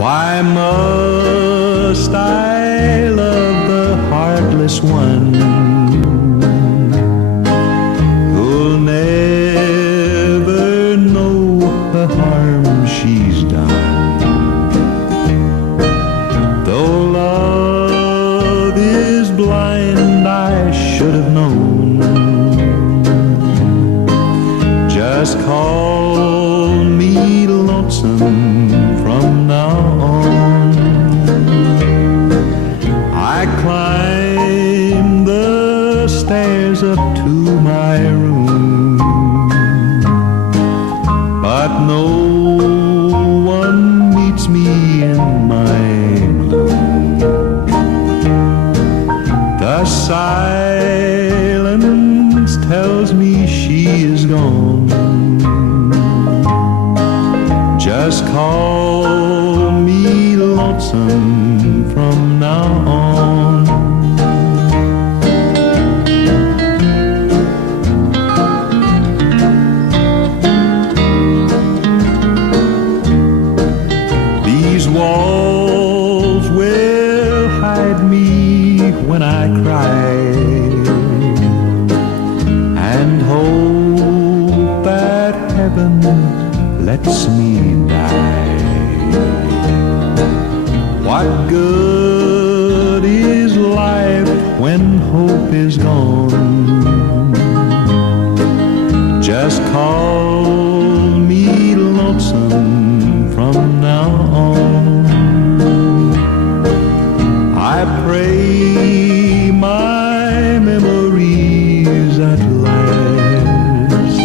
Why must I love the heartless one who'll never know the harm she's done? Though love is blind, I should have known. Just call me lonesome from now on. I climb the stairs up to my room, but no one meets me in my gloom. The silence tells me she is gone. Just call me lonesome from now on. These walls will hide me when I cry, and hope that heaven lets me die. What good is life when hope is gone? Just call me lonesome from now on. I pray my memories at last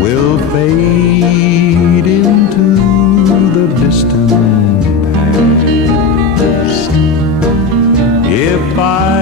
will fade into the distant past. If I